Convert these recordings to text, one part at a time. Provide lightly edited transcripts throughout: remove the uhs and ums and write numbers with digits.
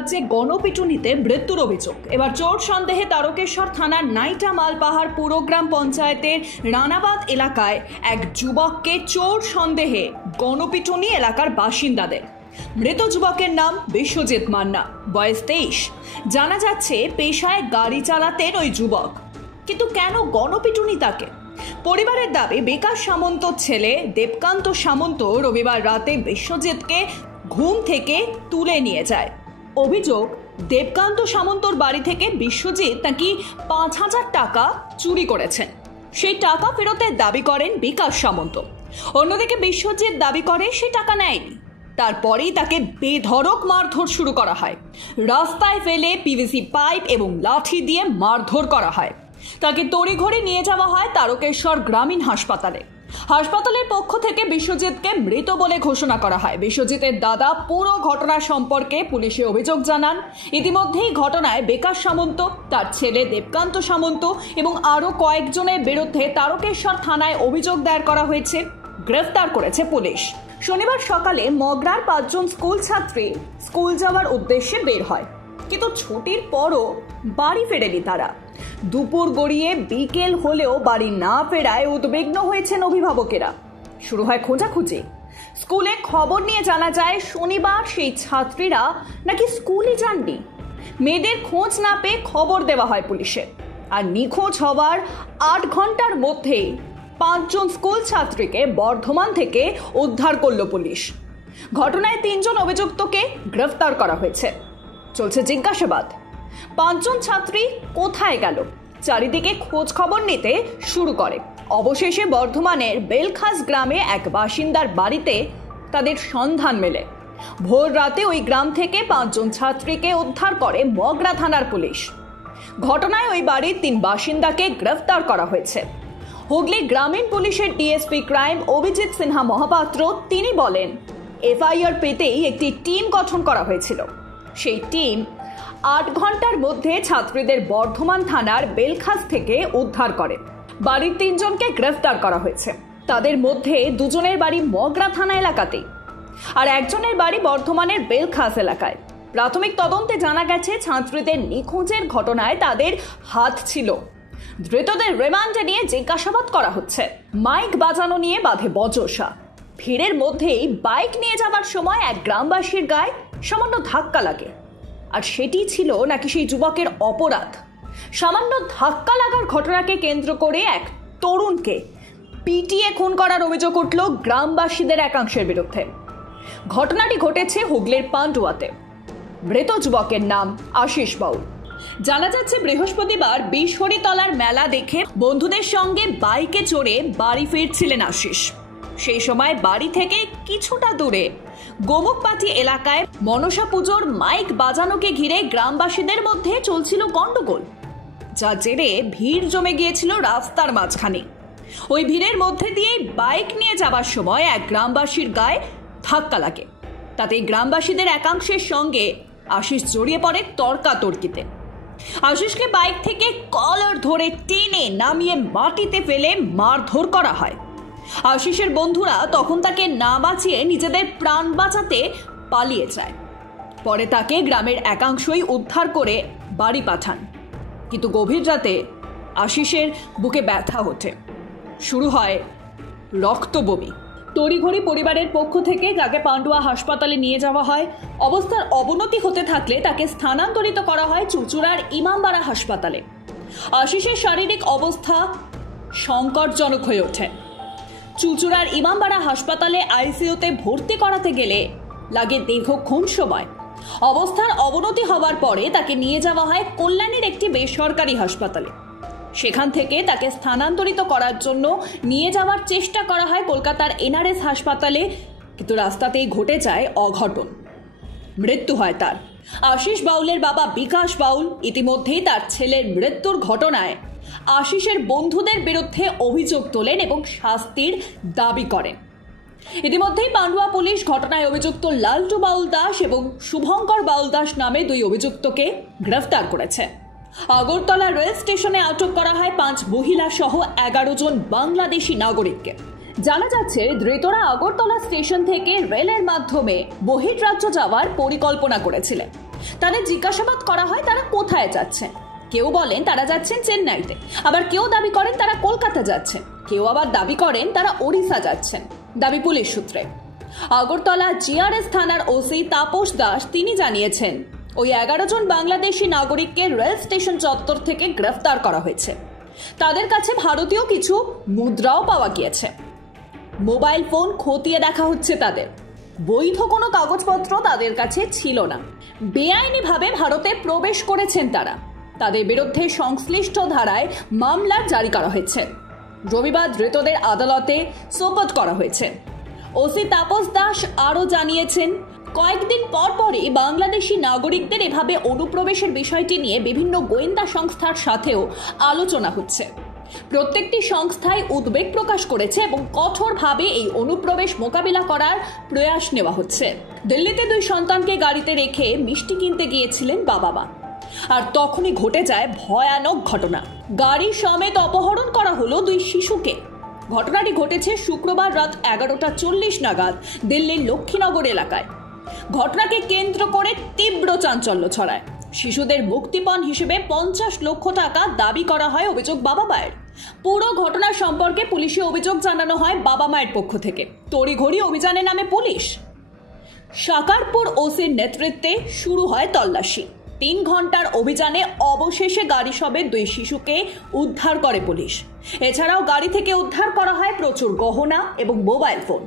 রাজ্যে গণপিটুনিতে মৃত্যুর অভিযোগ। এবার চোর সন্দেহে তারকেশ্বর থানার নাইটা মালপাহাড় পুরগ্রাম পঞ্চায়েতের রানাবাদ এলাকায় এক যুবককে চোর সন্দেহে গণপিটুনি এলাকার বাসিন্দাদের। মৃত যুবকের নাম বিশ্বজিৎ মান্না, বয়স 23। জানা যাচ্ছে পেশায় গাড়ি চালাতেন ওই যুবক, কিন্তু কেন গণপিটুনি তাকে? পরিবারের দাবি, বিকাশ সামন্তর ছেলে দেবকান্ত সামন্ত রবিবার রাতে বিশ্বজিৎকে ঘুম থেকে তুলে নিয়ে যায়। অভিযোগ, দেবকান্ত সামন্তর বাড়ি থেকে বিশ্বজিৎ নাকি 5,000 টাকা চুরি করেছেন। সেই টাকা ফেরতের দাবি করেন বিকাশ সামন্ত। অন্যদিকে বিশ্বজিৎ দাবি করে সে টাকা নেয়নি। তারপরেই তাকে বেধড়ক মারধর শুরু করা হয়। রাস্তায় ফেলে পিভিসি পাইপ এবং লাঠি দিয়ে মারধর করা হয়। তাকে তড়িঘড়ি নিয়ে যাওয়া হয় তারকেশ্বর গ্রামীণ হাসপাতালে। হাসপাতালের পক্ষ থেকে বিশ্বজিৎকে মৃত বলে ঘোষণা করা হয়। বিশ্বজিতের দাদা পুরো ঘটনা সম্পর্কে পুলিশে অভিযোগ জানান। ইতিমধ্যেই ঘটনায় বিকাশ সামন্ত, তার ছেলে দেবকান্ত সামন্ত এবং আরও কয়েকজনের বিরুদ্ধে তারকেশ্বর থানায় অভিযোগ দায়ের করা হয়েছে। গ্রেফতার করেছে পুলিশ। শনিবার সকালে মগরার 5 জন স্কুল ছাত্রী স্কুল যাওয়ার উদ্দেশ্যে বের হয়, কিন্তু ছুটির পরও বাড়ি ফেরেনি তারা। দুপুর গড়িয়ে বিকেল হলেও বাড়ি না ফেরায় উদ্বিগ্ন হয়েছেন অভিভাবকেরা। শুরু হয় খোঁজাখুঁজি। স্কুলে খবর নিয়ে জানা যায় শনিবার সেই ছাত্রীরা নাকি স্কুলে যাননি। মেয়েদের খোঁজ না পেয়ে খবর দেওয়া হয় পুলিশে। আর নিখোঁজ হওয়ার 8 ঘন্টার মধ্যেই 5 জন স্কুল ছাত্রীকে বর্ধমান থেকে উদ্ধার করল পুলিশ। ঘটনায় 3 জন অভিযুক্তকে গ্রেফতার করা হয়েছে। চলছে জিজ্ঞাসাবাদ। 5 জন ছাত্রী কোথায় গেল? চারিদিকে খোঁজ খবর নিতে শুরু করে। অবশেষে বর্ধমানের বেলখাস গ্রামে এক বাসিন্দার বাড়িতে তাদের সন্ধান মেলে। ভোর রাতে ওই গ্রাম থেকে 5 জন ছাত্রীকে উদ্ধার করে মগরা থানার পুলিশ। ঘটনায় ওই বাড়ির 3 বাসিন্দাকে গ্রেফতার করা হয়েছে। হুগলি গ্রামীণ পুলিশের ডিএসপি ক্রাইম অভিজিৎ সিনহা মহাপাত্র তিনি বলেন, এফআইআর পেতেই একটি টিম গঠন করা হয়েছিল। সেই টিম 8 ঘন্টার মধ্যে ছাত্রীদের বর্ধমান থানার বেলখাস থেকে উদ্ধার করে। বাড়ির 3 জনকে গ্রেফতার করা হয়েছে। তাদের মধ্যে 2 জনের বাড়ি মগরা থানা এলাকাতেই, আর একজনের বাড়ি বর্ধমানের বেলখাস এলাকায়। প্রাথমিক তদন্তে জানা গেছে ছাত্রীদের নিখোঁজের ঘটনায় তাদের হাত ছিল। ধৃতদের রিমান্ডে নিয়ে জিজ্ঞাসাবাদ করা হচ্ছে। মাইক বাজানো নিয়ে বাধে বচসা। ভিড়ের মধ্যেই বাইক নিয়ে যাওয়ার সময় এক গ্রামবাসীর গায়ে সামান্য ধাক্কা লাগে, আর সেটি ছিল নাকি সেই যুবকের অপরাধ। সামান্য ধাক্কা লাগার ঘটনাকে কেন্দ্র করে এক তরুণকে পিটিয়ে খুন করার অভিযোগ উঠল গ্রামবাসীদের একাংশের বিরুদ্ধে। ঘটনাটি ঘটেছে হুগলির পান্ডুয়াতে। মৃত যুবকের নাম আশিস বাউল। জানা যাচ্ছে বৃহস্পতিবার বিশহরিতলার মেলা দেখে বন্ধুদের সঙ্গে বাইকে চড়ে বাড়ি ফিরছিলেন আশিস। সেই সময় বাড়ি থেকে কিছুটা দূরে গোমুখপাটি এলাকায় মনসা পুজোর মাইক বাজানোকে ঘিরে গ্রামবাসীদের মধ্যে চলছিল গন্ডগোল, যা জেরে ভিড় জমে গিয়েছিল রাস্তার মাঝখানে। ওই ভিড়ের মধ্যে দিয়ে বাইক নিয়ে যাওয়ার সময় এক গ্রামবাসীর গায়ে ধাক্কা লাগে। তাতে গ্রামবাসীদের একাংশের সঙ্গে আশিস জড়িয়ে পড়ে তর্কাতর্কিতে। আশিসকে বাইক থেকে কলার ধরে টেনে নামিয়ে মাটিতে ফেলে মারধর করা হয়। আশিসের বন্ধুরা তখন তাকে না বাঁচিয়ে নিজেদের প্রাণ বাঁচাতে পালিয়ে যায়। পরে তাকে গ্রামের একাংশই উদ্ধার করে বাড়ি পাঠান, কিন্তু গভীর রাতে আশিসের বুকে ব্যথা ওঠে। শুরু হয় রক্তবমি। তড়িঘড়ি পরিবারের পক্ষ থেকে তাকে পান্ডুয়া হাসপাতালে নিয়ে যাওয়া হয়। অবস্থার অবনতি হতে থাকলে তাকে স্থানান্তরিত করা হয় চুঁচুড়ার ইমামবাড়া হাসপাতালে। আশিসের শারীরিক অবস্থা সংকটজনক হয়ে ওঠে। চুঁচুড়ার ইমামবাড়া হাসপাতালে আইসিইউতে ভর্তি করাতে গেলে লাগে দীর্ঘক্ষণ সময়। অবস্থার অবনতি হওয়ার পরে তাকে নিয়ে যাওয়া হয় কল্যাণীর একটি বেসরকারি হাসপাতালে। সেখান থেকে তাকে স্থানান্তরিত করার জন্য নিয়ে যাওয়ার চেষ্টা করা হয় কলকাতার এনআরএস হাসপাতালে, কিন্তু রাস্তাতেই ঘটে যায় অঘটন। মৃত্যু হয় তার। আশিস বাউলের বাবা বিকাশ বাউল ইতিমধ্যেই তার ছেলের মৃত্যুর ঘটনায় আশিসের বন্ধুদের বিরুদ্ধে অভিযোগ তোলেন এবং শাস্তির দাবি করেন। ইতিমধ্যেই পান্ডুয়া পুলিশ ঘটনায় অভিযুক্ত লালটু বাউল দাস এবং শুভঙ্কর বাউল দাস নামে 2 অভিযুক্তকে গ্রেফতার করেছে। আগরতলা রেল স্টেশনে আটক করা হয় 5 মহিলা সহ 11 জন বাংলাদেশি নাগরিককে। জানা যাচ্ছে ধৃতরা আগরতলা স্টেশন থেকে রেলের মাধ্যমে বহির্রাজ্য যাওয়ার পরিকল্পনা করেছিলেন। তাদের জিজ্ঞাসাবাদ করা হয় তারা কোথায় যাচ্ছেন। কেউ বলেন তারা যাচ্ছেন চেন্নাইতে, আবার কেউ দাবি করেন তারা কলকাতা যাচ্ছেন, কেউ আবার দাবি করেন তারা ওড়িশা যাচ্ছেন। দাবি পুলিশ সূত্রে। আগরতলা জিআরএস থানার ওসি তাপস দাস তিনি জানিয়েছেন, ওই 11 জন বাংলাদেশি নাগরিককে রেল স্টেশন চত্বর থেকে গ্রেফতার করা হয়েছে। তাদের কাছে ভারতীয় কিছু মুদ্রাও পাওয়া গিয়েছে। মোবাইল ফোন খতিয়ে দেখা হচ্ছে তাদের। বৈধ কোনো কাগজপত্র তাদের কাছে ছিল না। বেআইনিভাবে ভারতে প্রবেশ করেছেন তারা। তাদের বিরুদ্ধে সংশ্লিষ্ট ধারায় মামলা জারি করা হয়েছে। রবিবার ধৃতদের আদালতে সোপর্দ করা হয়েছে। ওসি তাপস দাস আরও জানিয়েছেন, কয়েকদিন পরই বাংলাদেশি নাগরিকদের এভাবে অনুপ্রবেশের বিষয়টি নিয়ে বিভিন্ন গোয়েন্দা সংস্থার সাথেও আলোচনা হচ্ছে। প্রত্যেকটি সংস্থায় উদ্বেগ প্রকাশ করেছে এবং কঠোরভাবে এই অনুপ্রবেশ মোকাবিলা করার প্রয়াস নেওয়া হচ্ছে। দিল্লিতে 2 সন্তানকে গাড়িতে রেখে মিষ্টি কিনতে গিয়েছিলেন বাবা-মা, আর তখনই ঘটে যায় ভয়ানক ঘটনা। গাড়ি সমেত অপহরণ করা হলো 2 শিশুকে। ঘটনাটি ঘটেছে শুক্রবার রাত 11:40 নাগাদ দিল্লির লক্ষ্মীনগর এলাকায়। ঘটনাকে কেন্দ্র করে তীব্র চাঞ্চল্য ছড়ায়। শিশুদের মুক্তিপণ হিসেবে 50 লক্ষ টাকা দাবি করা হয় অভিযোগ বাবা মায়ের। পুরো ঘটনা সম্পর্কে পুলিশে অভিযোগ জানানো হয় বাবা মায়ের পক্ষ থেকে। তড়িঘড়ি অভিযানে নামে পুলিশ। সাকারপুর ওসির নেতৃত্বে শুরু হয় তল্লাশি। 3 ঘন্টার অভিযানে অবশেষে গাড়ি সমেত 2 শিশুকে উদ্ধার করে পুলিশ। এছাড়াও গাড়ি থেকে উদ্ধার করা হয় প্রচুর গহনা এবং মোবাইল ফোন।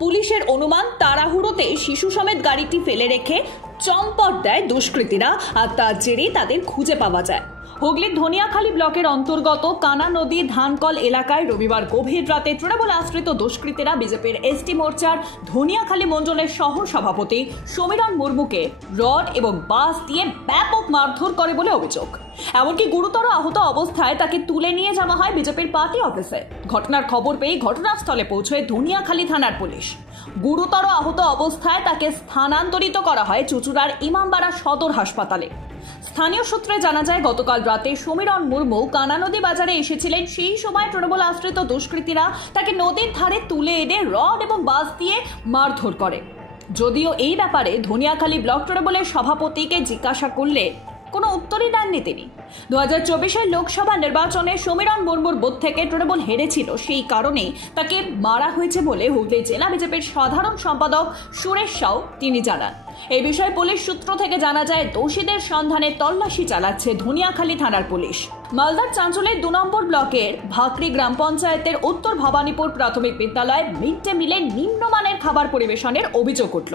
পুলিশের অনুমান, তাড়াহুড়োতে শিশু সমেত গাড়িটি ফেলে রেখে চম্পট দেয় দুষ্কৃতীরা, আর তার জেরেই তাদের খুঁজে পাওয়া যায়। হুগলির ধনিয়াখালী ব্লকের অন্তর্গত কানা নদী ধানকল এলাকায় রবিবার গভীর রাতে তৃণমূল আশ্রিত দুষ্কৃতীরা বিজেপির এসটি মোর্চার ধনিয়াখালী মণ্ডলের সহ সভাপতি সমীরণ মুর্মুকে রড এবং বাঁশ দিয়ে ব্যাপক মারধর করে বলে অভিযোগ। এমনকি গুরুতর আহত অবস্থায় তাকে তুলে নিয়ে যাওয়া হয় বিজেপির পার্টি অফিসে। ঘটনার খবর পেয়ে ঘটনাস্থলে পৌঁছয় ধনিয়াখালী থানার পুলিশ। গুরুতর আহত অবস্থায় তাকে স্থানান্তরিত করা হয় চুঁচুড়ার ইমামবাড়া সদর হাসপাতালে। স্থানীয় সূত্রে জানা যায়, গতকাল রাতে সমীরণ মুর্মু কানা নদী বাজারে এসেছিলেন। সেই সময় তৃণমূল আশ্রিত দুষ্কৃতীরা তাকে নদীর ধারে তুলে এনে রড এবং বাঁশ দিয়ে মারধর করে। যদিও এই ব্যাপারে ধনিয়াখালী ব্লক তৃণমূলের সভাপতিকে জিজ্ঞাসা করলে কোনো উত্তরই দেননি তিনি। 2024 লোকসভা নির্বাচনে সমীরণ মুর্মুর বুথ থেকে তৃণমূল হেরেছিল, সেই কারণে তাকে মারা হয়েছে বলে হুগলি জেলা বিজেপির সাধারণ সম্পাদক সুরেশ সাউ তিনি জানান। এই বিষয়ে পুলিশ সূত্র থেকে জানা যায়, দোষীদের সন্ধানে তল্লাশি চালাচ্ছে ধনিয়াখালী থানার পুলিশ। মালদার চাঁচলের 2 নম্বর ব্লকের ভাকরি গ্রাম পঞ্চায়েতের উত্তর ভবানীপুর প্রাথমিক বিদ্যালয়ে মিড ডে মিলে নিম্নমানের খাবার পরিবেশনের অভিযোগ উঠল।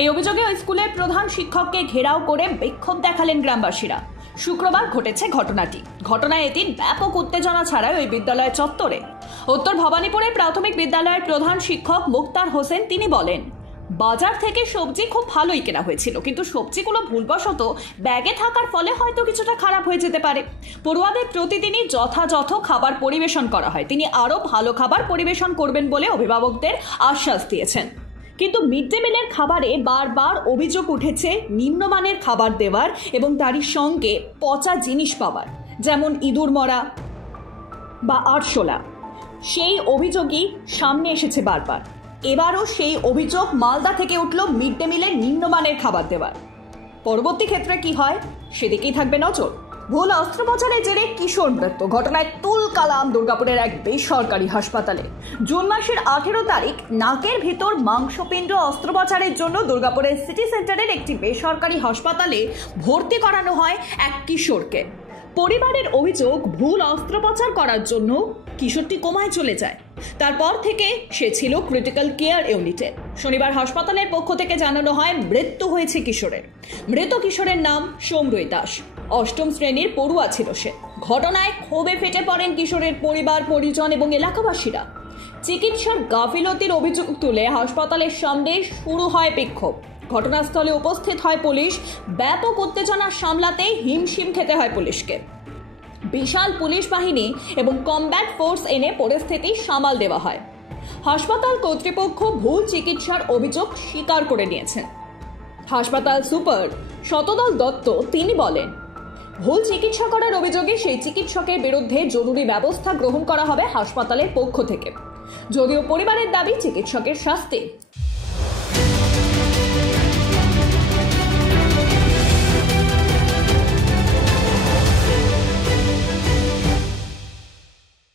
এই অভিযোগে ওই স্কুলের প্রধান শিক্ষককে ঘেরাও করে বিক্ষোভ দেখালেন গ্রামবাসীরা। শুক্রবার ঘটেছে ঘটনাটি। ঘটনায় এদিন ব্যাপক উত্তেজনা ছড়ায় ওই বিদ্যালয় চত্বরে। উত্তর ভবানীপুরের প্রাথমিক বিদ্যালয়ের প্রধান শিক্ষক মুক্তার হোসেন তিনি বলেন, বাজার থেকে সবজি খুব ভালোই কেনা হয়েছিল, কিন্তু সবজিগুলো ভুলবশত ব্যাগে থাকার ফলে হয়তো কিছুটা খারাপ হয়ে যেতে পারে। পড়ুয়াদের প্রতিদিনই যথাযথ খাবার পরিবেশন করা হয়। তিনি আরও ভালো খাবার পরিবেশন করবেন বলে অভিভাবকদের আশ্বাস দিয়েছেন। কিন্তু মিড ডে মিলের খাবারে বারবার অভিযোগ উঠেছে নিম্নমানের খাবার দেওয়ার এবং তারই সঙ্গে পচা জিনিস পাওয়ার, যেমন ইঁদুর মরা বা আরশোলা। সেই অভিযোগই সামনে এসেছে বারবার। এবারও সেই অভিযোগ মালদা থেকে উঠল মিড ডে মিলের নিম্নমানের খাবার দেওয়ার। পরবর্তী ক্ষেত্রে কি হয় সেদিকেই থাকবে নজর। ভুল অস্ত্রোপচারের জেরে কিশোর মৃত্যু। ঘটনায় তুলকালাম দুর্গাপুরের এক বেসরকারি হাসপাতালে। জুন মাসের 18 তারিখ নাকের ভেতর মাংসপিণ্ড অস্ত্রোপচারের জন্য দুর্গাপুরের সিটি সেন্টারের একটি বেসরকারি হাসপাতালে ভর্তি করানো হয় এক কিশোরকে। পরিবারের অভিযোগ, ভুল অস্ত্রোপচার করার জন্য কিশোরটি কোমায় চলে যায়। তারপর থেকে সে ছিল ক্রিটিক্যাল কেয়ার ইউনিটে। শনিবার হাসপাতালের পক্ষ থেকে জানানো হয় মৃত্যু হয়েছে কিশোরের। মৃত কিশোরের নাম সৌম্রয় দাস। 8ম শ্রেণীর পড়ুয়া ছিল সে। ঘটনায় ক্ষোভে ফেটে পড়েন কিশোরের পরিবার, পরিজন এবং এলাকাবাসীরা। চিকিৎসার গাফিলতির অভিযোগ তুলে হাসপাতালের সামনে শুরু হয় বিক্ষোভ। ঘটনাস্থলে উপস্থিত হয় পুলিশ। ব্যাপক উত্তেজনা সামলাতে হিমশিম খেতে হয় পুলিশকে। বিশাল পুলিশ বাহিনী এবং কমব্যাট ফোর্স এনে পরিস্থিতি সামাল দেওয়া হয়। হাসপাতাল কর্তৃপক্ষ ভুল চিকিৎসার অভিযোগ স্বীকার করে নিয়েছেন। হাসপাতাল সুপার শতদল দত্ত তিনি বলেন, ভুল চিকিৎসা করার অভিযোগে সেই চিকিৎসকের বিরুদ্ধে জরুরি ব্যবস্থা গ্রহণ করা হবে হাসপাতালের পক্ষ থেকে। যদিও পরিবারের দাবি চিকিৎসকের শাস্তি।